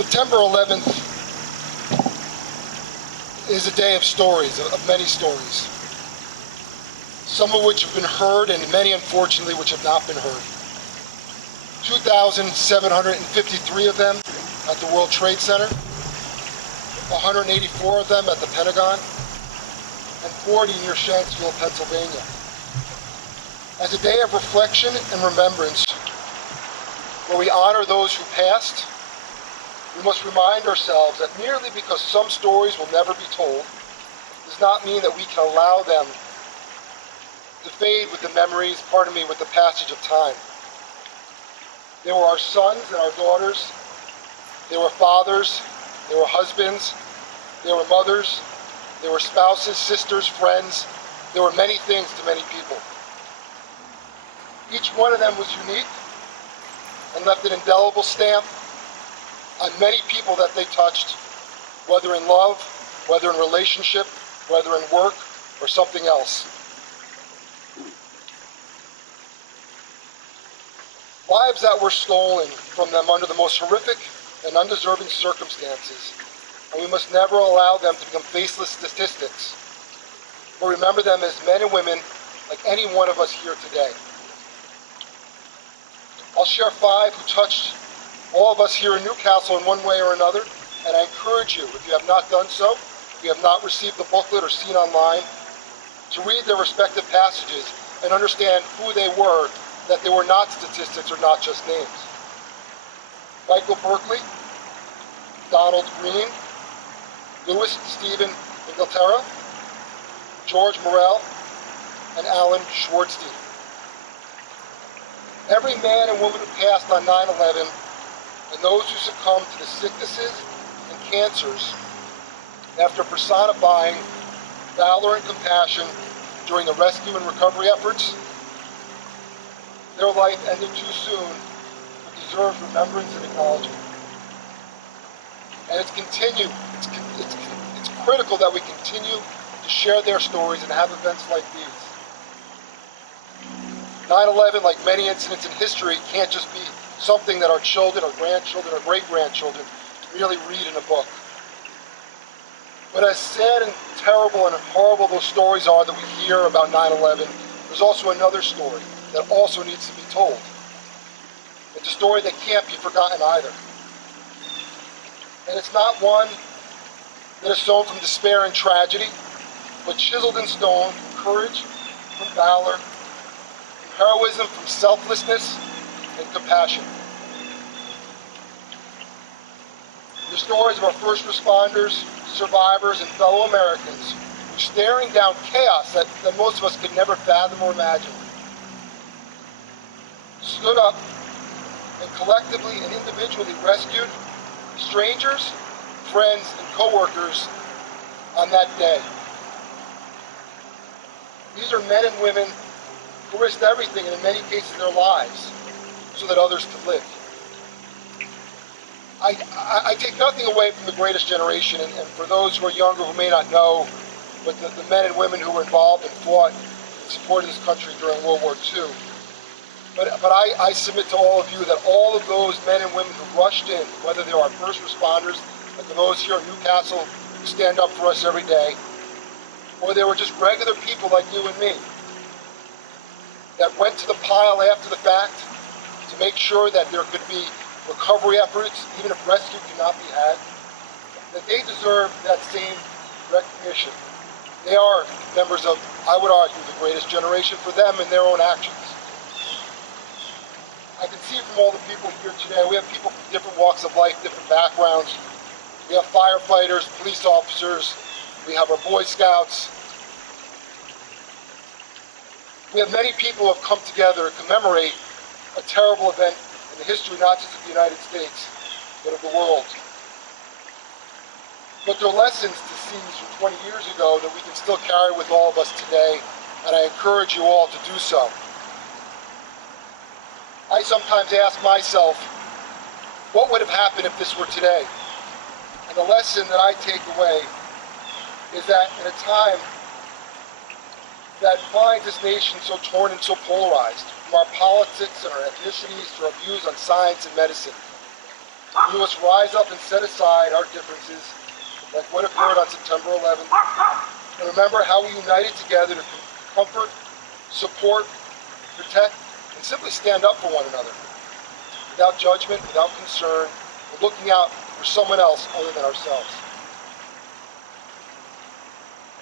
September 11th is a day of stories, of many stories. Some of which have been heard and many, unfortunately, which have not been heard. 2,753 of them at the World Trade Center, 184 of them at the Pentagon, and 40 near Shanksville, Pennsylvania. As a day of reflection and remembrance, where we honor those who passed, we must remind ourselves that merely because some stories will never be told does not mean that we can allow them to fade with the memories, with the passage of time. They were our sons and our daughters. They were fathers. They were husbands. They were mothers. They were spouses, sisters, friends. There were many things to many people. Each one of them was unique and left an indelible stamp on many people that they touched, whether in love, whether in relationship, whether in work, or something else. Lives that were stolen from them under the most horrific and undeserving circumstances, and we must never allow them to become faceless statistics, but remember them as men and women like any one of us here today. I'll share 5 who touched all of us here in Newcastle in one way or another, and I encourage you, if you have not done so, if you have not received the booklet or seen online, to read their respective passages and understand who they were, that they were not statistics or not just names. Michael Berkeley, Donald Green, Louis Stephen Inglaterra, George Morell, and Alan Schwartzstein. Every man and woman who passed on 9/11 and those who succumbed to the sicknesses and cancers after personifying valor and compassion during the rescue and recovery efforts, their life ended too soon, but deserves remembrance and acknowledgement. And it's critical that we continue to share their stories and have events like these. 9/11, like many incidents in history, can't just be something that our children or grandchildren or great-grandchildren merely read in a book. But as sad and terrible and horrible those stories are that we hear about 9/11, there's also another story that also needs to be told. It's a story that can't be forgotten either. And it's not one that is sown from despair and tragedy, but chiseled in stone from courage, from valor, from heroism, from selflessness, and compassion. The stories of our first responders, survivors, and fellow Americans who, staring down chaos that most of us could never fathom or imagine, stood up and collectively and individually rescued strangers, friends, and co-workers on that day. These are men and women who risked everything, and in many cases their lives, so that others could live. I take nothing away from the greatest generation, and for those who are younger who may not know, but the men and women who were involved and fought and supported this country during World War II. But I submit to all of you that all of those men and women who rushed in, whether they are our first responders, like those here in Newcastle who stand up for us every day, or they were just regular people like you and me, that went to the pile after the fact to make sure that there could be recovery efforts, even if rescue could not be had, that they deserve that same recognition. They are members of, I would argue, the greatest generation for them and their own actions. I can see from all the people here today, we have people from different walks of life, different backgrounds. We have firefighters, police officers, we have our Boy Scouts. We have many people who have come together to commemorate a terrible event in the history not just of the United States, but of the world. But there are lessons to scenes from 20 years ago that we can still carry with all of us today, and I encourage you all to do so. I sometimes ask myself, what would have happened if this were today? And the lesson that I take away is that in a time that finds this nation so torn and so polarized, from our politics and our ethnicities to our views on science and medicine, We must rise up and set aside our differences, like what occurred on September 11th, and remember how we united together to comfort, support, protect, and simply stand up for one another, without judgment, without concern, or looking out for someone else other than ourselves.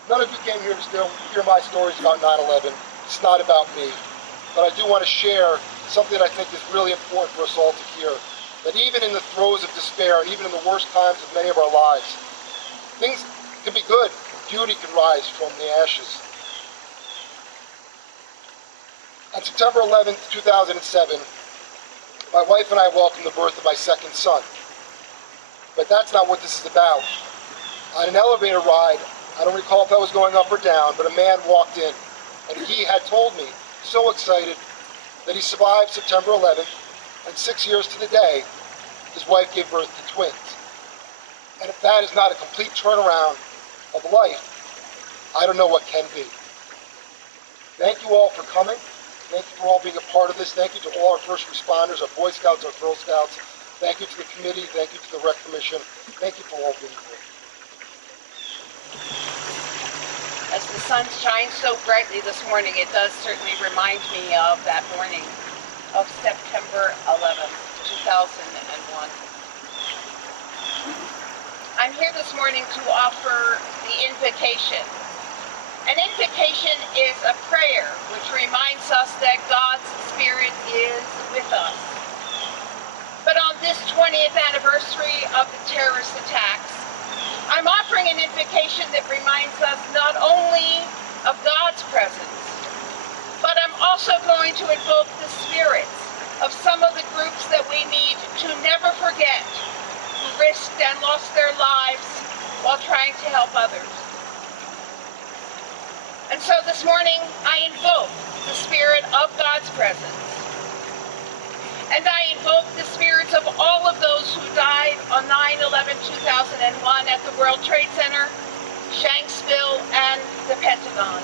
None of you came here to hear my stories about 9/11. It's not about me. But I do want to share something that I think is really important for us all to hear. That even in the throes of despair, even in the worst times of many of our lives, things can be good. Beauty can rise from the ashes. On September 11th, 2007, my wife and I welcomed the birth of my second son. But that's not what this is about. On an elevator ride, I don't recall if I was going up or down, but a man walked in, and he had told me, so excited, that he survived September 11th, and 6 years to the day, his wife gave birth to twins. And if that is not a complete turnaround of life, I don't know what can be. Thank you all for coming. Thank you for all being a part of this. Thank you to all our first responders, our Boy Scouts, our Girl Scouts. Thank you to the committee. Thank you to the Rec Commission. Thank you for all being here. As the sun shines so brightly this morning, it does certainly remind me of that morning of September 11th, 2001. I'm here this morning to offer the invocation. An invocation is a prayer which reminds us that God's Spirit is with us. But on this 20th anniversary of the terrorist attacks, I'm offering an invocation that reminds us not only of God's presence, but I'm also going to invoke the spirits of some of the groups that we need to never forget, who risked and lost their lives while trying to help others. And so this morning, I invoke the spirit of God's presence. And I invoke the spirits of all of those who died on 9/11/2001 at the World Trade Center, Shanksville, and the Pentagon.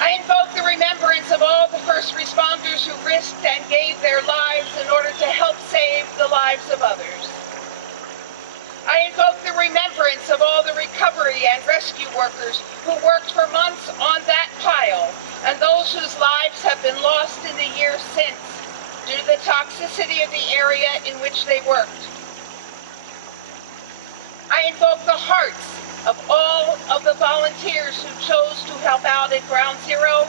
I invoke the remembrance of all the first responders who risked and gave their lives in order to help save the lives of others. I invoke the remembrance of all the recovery and rescue workers who worked for months on that pile, and those whose lives have been lost in the years since, due to the toxicity of the area in which they worked. I invoke the hearts of all of the volunteers who chose to help out at Ground Zero,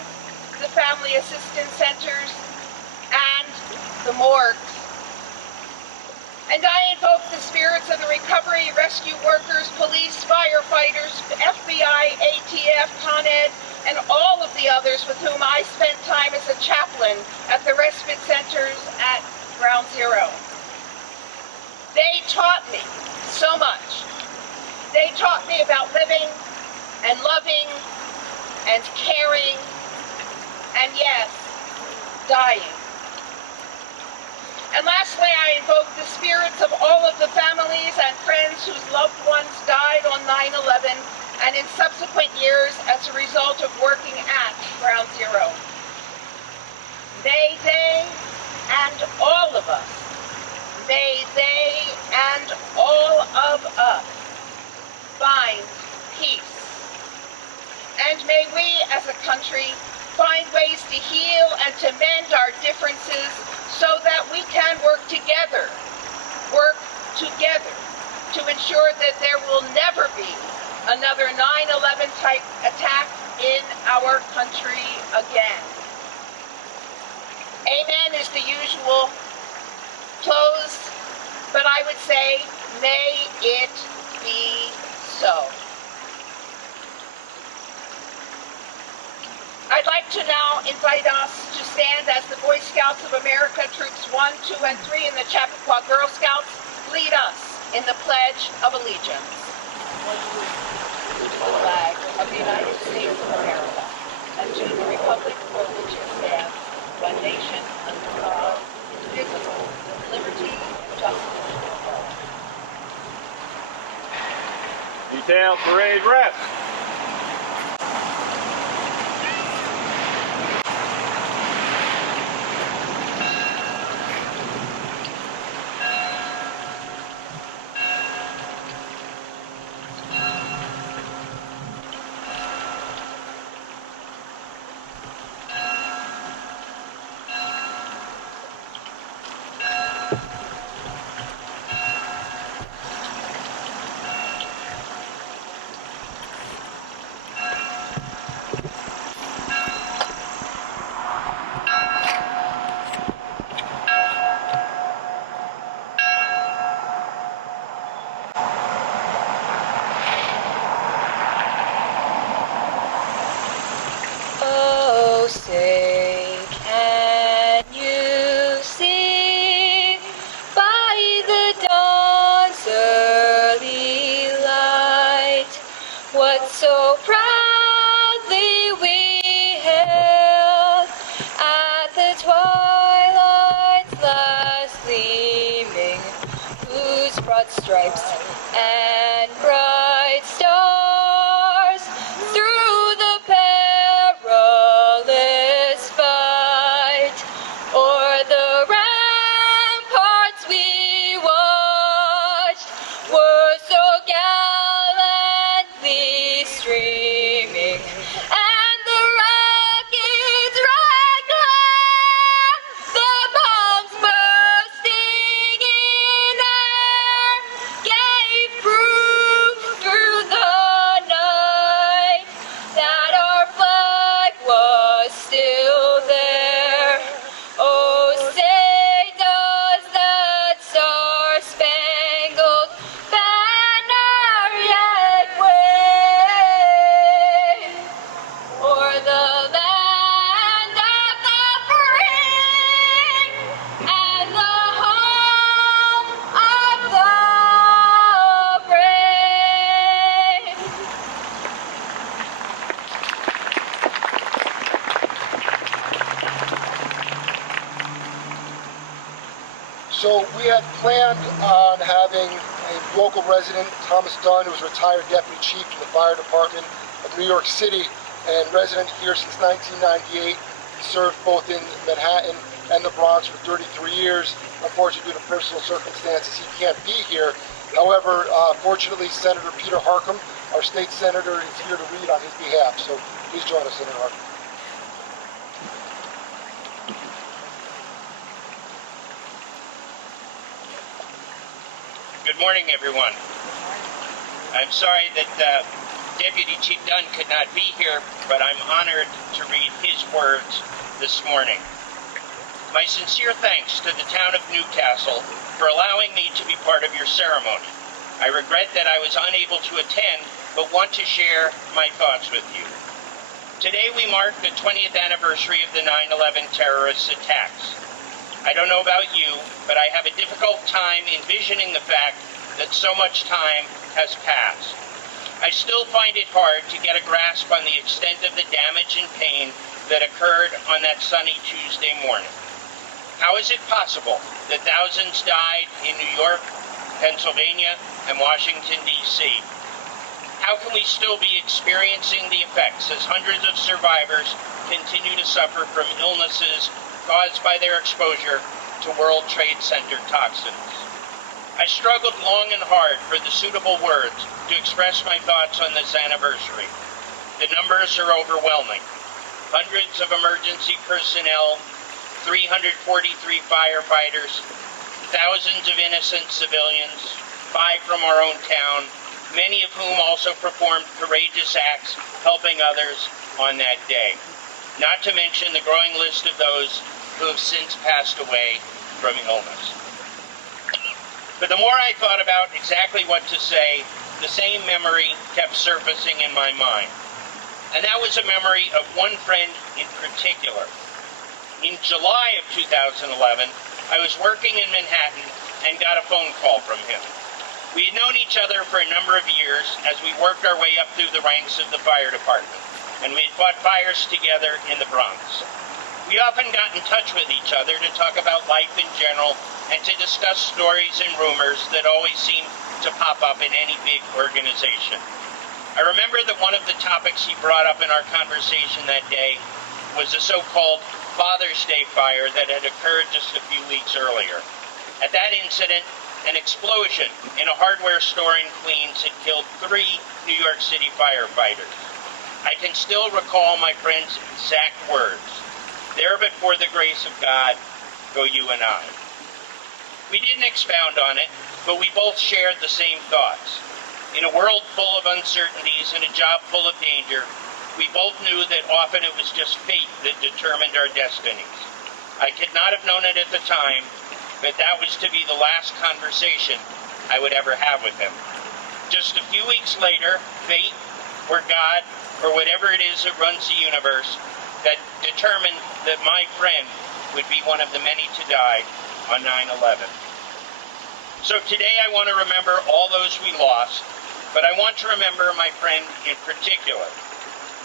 the family assistance centers, and the morgues. And I invoke the spirits of the recovery, rescue workers, police, firefighters, FBI, ATF, Con Ed, and all of the others with whom I spent time as a chaplain at the respite centers at Ground Zero. They taught me so much. They taught me about living and loving and caring and, yes, dying. And lastly, I invoke the spirits of all of the families and friends whose loved ones died on 9/11 and in subsequent years as a result of working at Ground Zero. May they and all of us, may they and all of us find peace. And may we as a country find ways to heal and to mend our differences so that we can work together to ensure that there will never be another 9/11 type attack in our country again. Amen is the usual close, but I would say, may it be so. I'd like to now invite us to stand as the Boy Scouts of America Troops 1, 2, and 3 and the Chappaqua Girl Scouts lead us in the Pledge of Allegiance. To the flag of the United States of America, and to the republic for which it stands, one nation, under God, indivisible, with liberty and justice for all. Detail parade rest. stripes and bright stars through the perilous fight. O'er the ramparts we watched were so gallantly streaming, and the rockets right glare, the bombs bursting in air, gave proof through the night that our flag was still there. Oh, say does that star-spangled banner yet wave o'er the land of the free and the home of the brave? So we had planned on having a local resident, Thomas Dunn, who was retired deputy chief in the fire department of New York City and resident here since 1998. He served both in Manhattan and the Bronx for 33 years. Unfortunately, due to personal circumstances, he can't be here. However, fortunately, Senator Peter Harcum, our state senator, is here to read on his behalf. So please join us, Senator Harcum. Good morning, everyone. I'm sorry that Deputy Chief Dunn could not be here, but I'm honored to read his words this morning. My sincere thanks to the town of Newcastle for allowing me to be part of your ceremony. I regret that I was unable to attend, but want to share my thoughts with you. Today we mark the 20th anniversary of the 9/11 terrorist attacks. I don't know about you, but I have a difficult time envisioning the fact that so much time has passed. I still find it hard to get a grasp on the extent of the damage and pain that occurred on that sunny Tuesday morning. How is it possible that thousands died in New York, Pennsylvania, and Washington, D.C.? How can we still be experiencing the effects as hundreds of survivors continue to suffer from illnesses caused by their exposure to World Trade Center toxins? I struggled long and hard for the suitable words to express my thoughts on this anniversary. The numbers are overwhelming. Hundreds of emergency personnel, 343 firefighters, thousands of innocent civilians, 5 from our own town, many of whom also performed courageous acts helping others on that day. Not to mention the growing list of those who have since passed away from illness. But the more I thought about exactly what to say, the same memory kept surfacing in my mind. And that was a memory of one friend in particular. In July of 2011, I was working in Manhattan and got a phone call from him. We had known each other for a number of years as we worked our way up through the ranks of the fire department, and we had fought fires together in the Bronx. We often got in touch with each other to talk about life in general and to discuss stories and rumors that always seem to pop up in any big organization. I remember that one of the topics he brought up in our conversation that day was the so-called Father's Day fire that had occurred just a few weeks earlier. At that incident, an explosion in a hardware store in Queens had killed 3 New York City firefighters. I can still recall my friend's exact words. There but for the grace of God, go you and I. We didn't expound on it, but we both shared the same thoughts. In a world full of uncertainties and a job full of danger, we both knew that often it was just fate that determined our destinies. I could not have known it at the time, but that was to be the last conversation I would ever have with him. Just a few weeks later, fate, or God, or whatever it is that runs the universe, that determined that my friend would be one of the many to die on 9/11. So today I want to remember all those we lost, but I want to remember my friend in particular.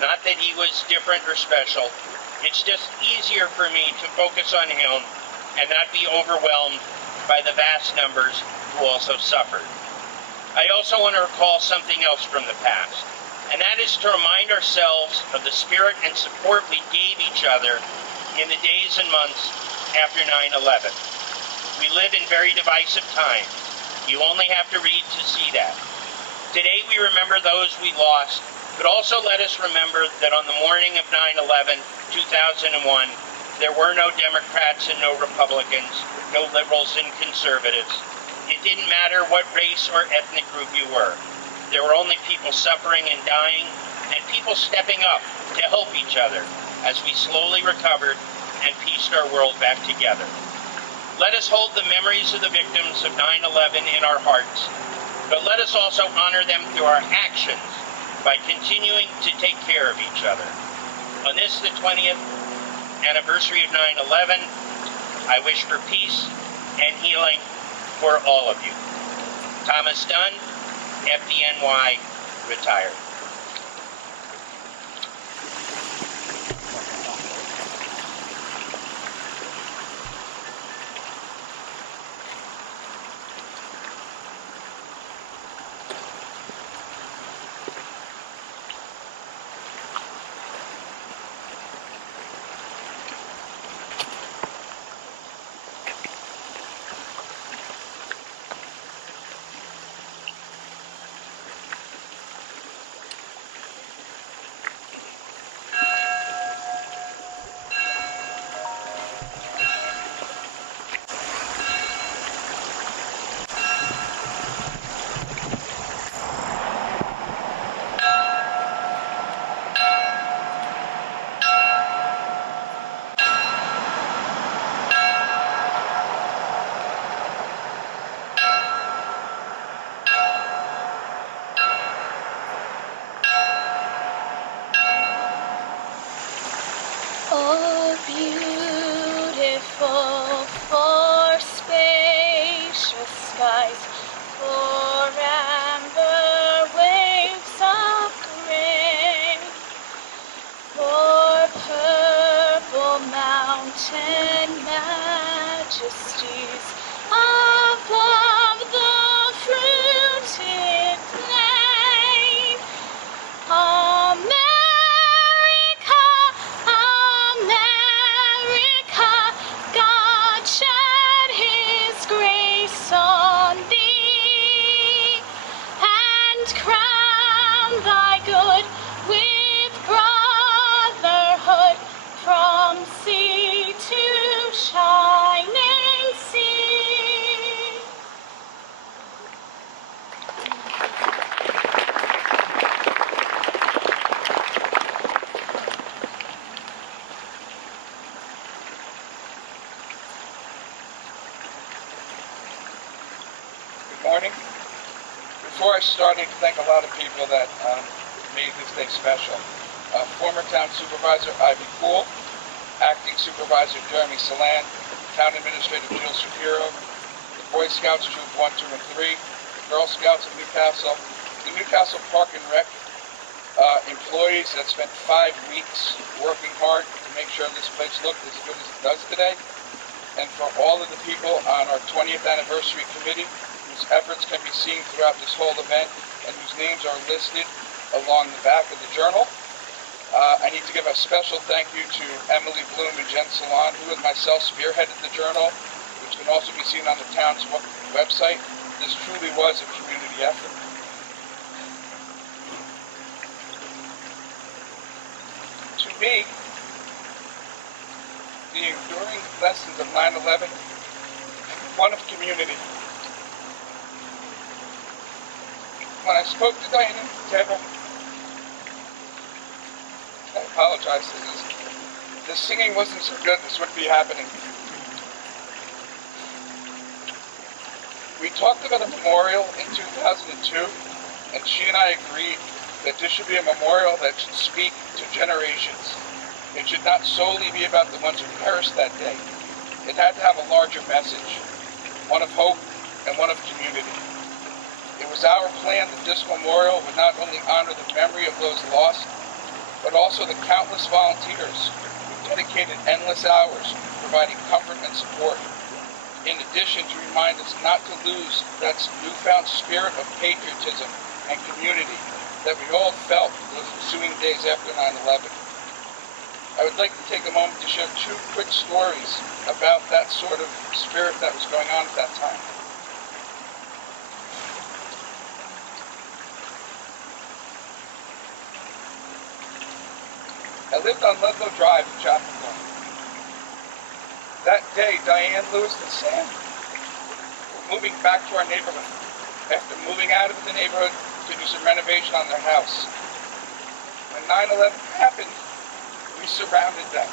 Not that he was different or special, it's just easier for me to focus on him and not be overwhelmed by the vast numbers who also suffered. I also want to recall something else from the past, and that is to remind ourselves of the spirit and support we gave each other in the days and months after 9/11. We live in very divisive times. You only have to read to see that. Today we remember those we lost, but also let us remember that on the morning of 9/11, 2001, there were no Democrats and no Republicans, no liberals and conservatives. It didn't matter what race or ethnic group you were. There were only people suffering and dying, and people stepping up to help each other as we slowly recovered and pieced our world back together. Let us hold the memories of the victims of 9/11 in our hearts, but let us also honor them through our actions by continuing to take care of each other. On this, the 20th anniversary of 9/11, I wish for peace and healing for all of you. Thomas Dunn, FDNY, retired. Oh, beautiful for spacious skies, for amber waves of gray, for purple mountain majesties above the fruited plain. America, America, God shed His grace on thee, and crown thy good with brotherhood from sea to shining sea. Good morning. Before I start, I need to thank a lot of people that made this day special. Former Town Supervisor Ivy Poole, Acting Supervisor Jeremy Salan, Town Administrator Jill Shapiro, the Boy Scouts Troop 1, 2, and 3, the Girl Scouts of Newcastle, the Newcastle Park and Rec employees that spent 5 weeks working hard to make sure this place looked as good as it does today, and for all of the people on our 20th anniversary committee whose efforts can be seen throughout this whole event and whose names are listed along the back of the journal. I need to give a special thank you to Emily Bloom and Jen Salon, who and myself spearheaded the journal, which can also be seen on the town's website. This truly was a community effort. To me, the enduring lessons of 9/11, one of community. When I spoke to Diana at the table, I apologize for this. The singing wasn't so good, this wouldn't be happening. We talked about a memorial in 2002, and she and I agreed that this should be a memorial that should speak to generations. It should not solely be about the ones who perished that day. It had to have a larger message, one of hope and one of community. It was our plan that this memorial would not only honor the memory of those lost, but also the countless volunteers who dedicated endless hours providing comfort and support. in addition to remind us not to lose that newfound spirit of patriotism and community that we all felt those ensuing days after 9/11. I would like to take a moment to share two quick stories about that sort of spirit that was going on at that time. I lived on Ludlow Drive in Chapel. That day, Diane, Lewis, and Sam were moving back to our neighborhood after moving out of the neighborhood to do some renovation on their house. When 9/11 happened, we surrounded them.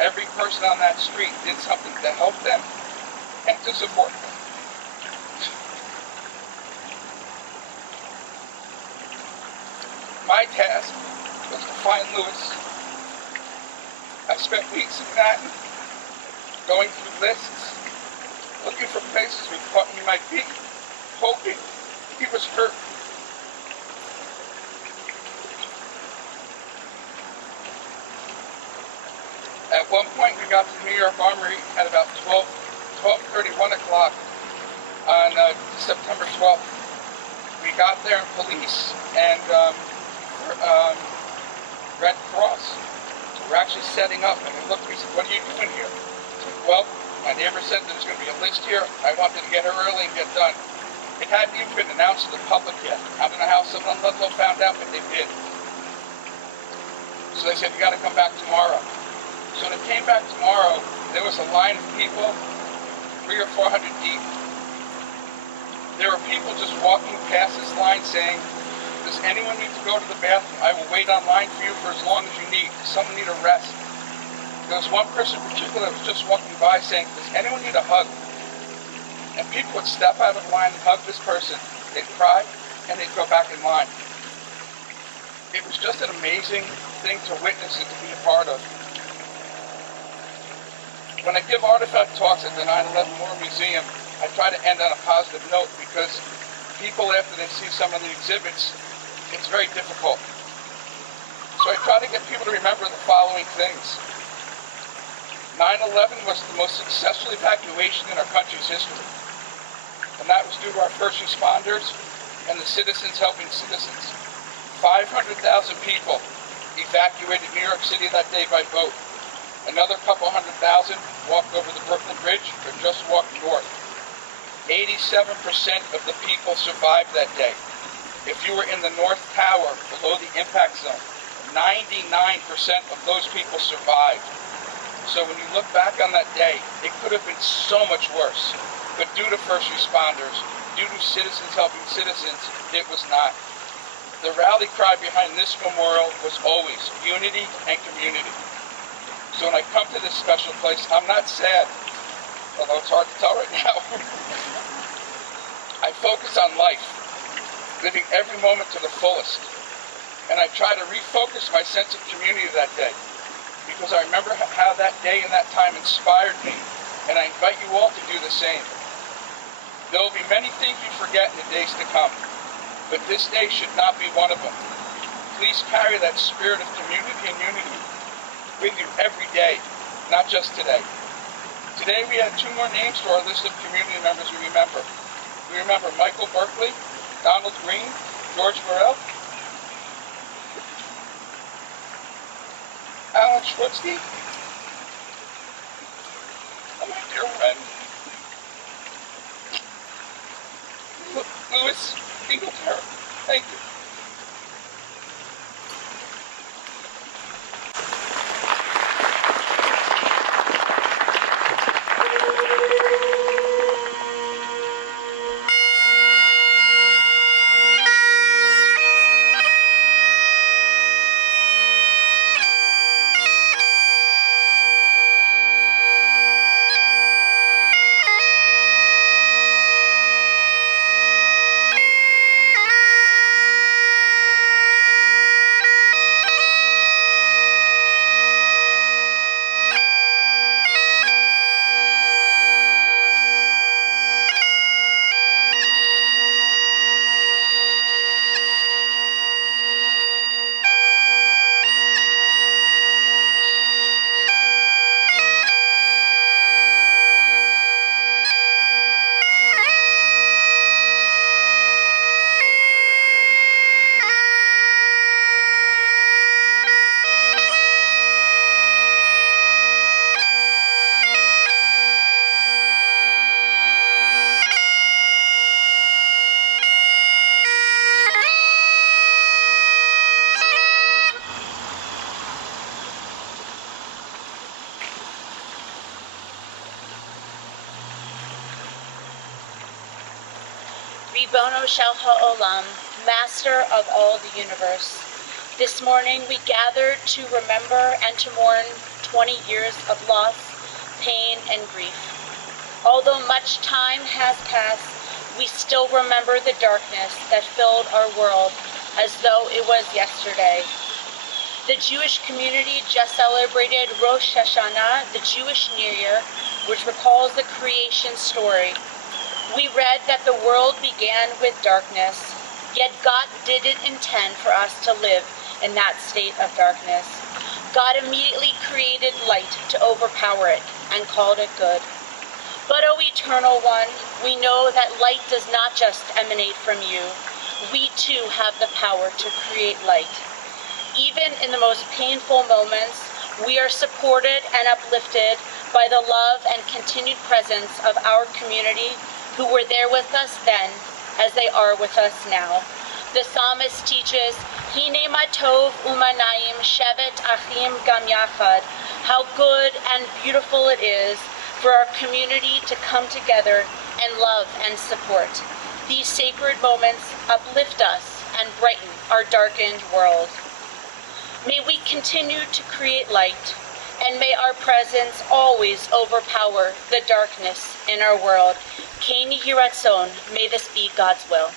Every person on that street did something to help them and to support them. My task was to find Lewis. I spent weeks in Manhattan going through lists, looking for places we thought he might be, hoping he was hurt. At one point, we got to New York Armory at about 12:30, 1 o'clock on September 12th. We got there, and police and Red Cross were actually setting up, and we looked, we said, "What are you doing here?" Well, my neighbor said there was going to be a list here. I wanted to get here early and get done. It hadn't even been announced to the public yet. I don't know how someone in Ludlow found out, but they did. So they said, "You got to come back tomorrow." So when they came back tomorrow, there was a line of people, 300 or 400 deep. There were people just walking past this line saying, "Does anyone need to go to the bathroom? I will wait online for you for as long as you need. Does someone need a rest?" There was one person in particular that was just walking by saying, "Does anyone need a hug?" And people would step out of line and hug this person. They'd cry, and they'd go back in line. It was just an amazing thing to witness and to be a part of. When I give artifact talks at the 9/11 Memorial Museum, I try to end on a positive note because people, after they see some of the exhibits, it's very difficult. So I try to get people to remember the following things. 9/11 was the most successful evacuation in our country's history. And that was due to our first responders and the citizens helping citizens. 500,000 people evacuated New York City that day by boat. Another couple 100,000 walked over the Brooklyn Bridge or just walked north. 87% of the people survived that day. If you were in the North Tower below the impact zone, 99% of those people survived. So when you look back on that day, it could have been so much worse. But due to first responders, due to citizens helping citizens, it was not. The rally cry behind this memorial was always unity and community. So when I come to this special place, I'm not sad, although it's hard to tell right now. I focus on life, living every moment to the fullest. And I try to refocus my sense of community that day, because I remember how that day and that time inspired me, and I invite you all to do the same. There will be many things you forget in the days to come, but this day should not be one of them. Please carry that spirit of community and unity with you every day, not just today. Today we add 2 more names to our list of community members we remember. We remember Michael Berkeley, Donald Green, George Burrell, Alan Schwartzky, and my dear friend, Louis Ingleterra. Thank you. Ribono Shel Ha'olam, Master of all the universe. This morning we gathered to remember and to mourn 20 years of loss, pain, and grief. Although much time has passed, we still remember the darkness that filled our world as though it was yesterday. The Jewish community just celebrated Rosh Hashanah, the Jewish New Year, which recalls the creation story. We read that the world began with darkness, yet God didn't intend for us to live in that state of darkness. God immediately created light to overpower it and called it good. But, O Eternal One, we know that light does not just emanate from you. We too have the power to create light. Even in the most painful moments, we are supported and uplifted by the love and continued presence of our community who were there with us then as they are with us now. The psalmist teaches, Hine ma tov u'manayim shevet achim gam yachad. How good and beautiful it is for our community to come together and love and support. These sacred moments uplift us and brighten our darkened world. May we continue to create light, and may our presence always overpower the darkness in our world. Keni Hiratzon, may this be God's will.